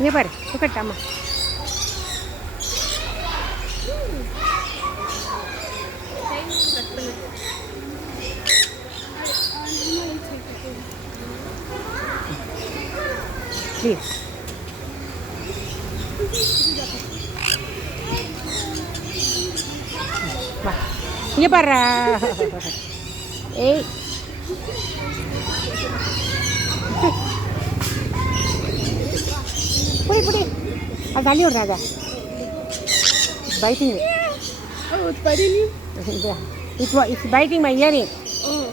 இங்கே பாரு உட்காட்டாமா. ப்ளீஸ் வா இங்கே பாரு. ஏய் புடி புடி அது தள்ளி விட்றாங்க. Biting. Oh, it's biting you? It's biting my earring. Oh.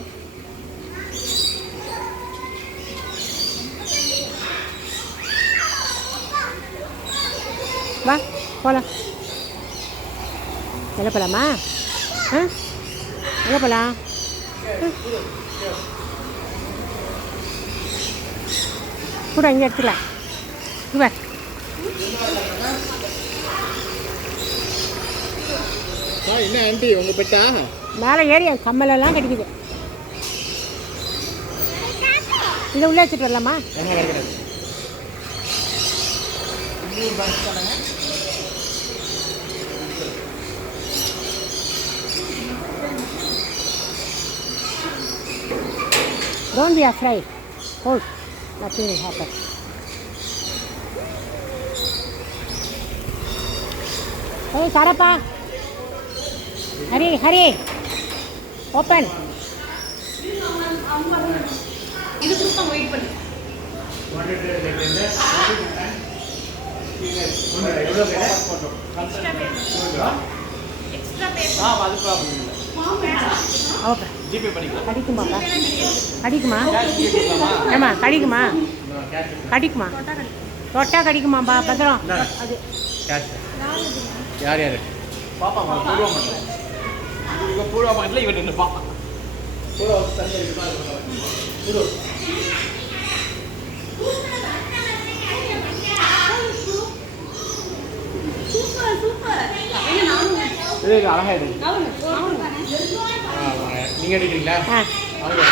வா போகலாம். எங்கே போகலாமா? ஆ எங்கே போகலாம்? கூட இங்கே எடுத்துக்கலாம். இவ என்ன ஆண்டி உங்க பெட்டா மேலே ஏறி என் கம்மலெல்லாம் கிடைக்குது. இதை உள்ளே வச்சுட்டு வரலாமா? Don't be afraid. Hold. Nothing will happen. Hey, Sarappa. Hurry, hurry. Open. இது புதுசா வெயிட் பண்ணு. Extra pay. அது ப்ராப்ளம் இல்ல. ஓகே. ஜிபே பண்ணிக்கலாம். கடிக்குமாப்பா? கடிக்குமா? ஏமா கடிக்குமா? கடிக்குமா? தொட்டா கடிக்குமாப்பா பத்திரம். அது கேஷ் யார் யார் பாப்பா போடுவா மாட்டேன். இவ போடுவா மாட்டல இவன் என்ன பாப்பா போடுவா தண்ணி இருக்கு போடு. Super super. இது அழகா இருக்கு. நீங்க எடுக்கிறீங்களா? அவங்க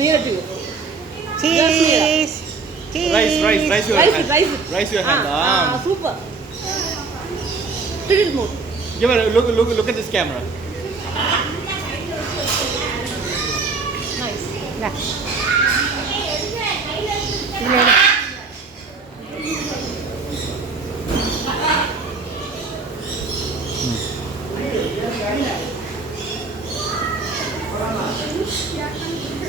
near to you. cheese. Cheese. Rice your hand. Rice your hand. Super. Little more. Give her look at this camera. Nice. Yeah. இதுல எடு.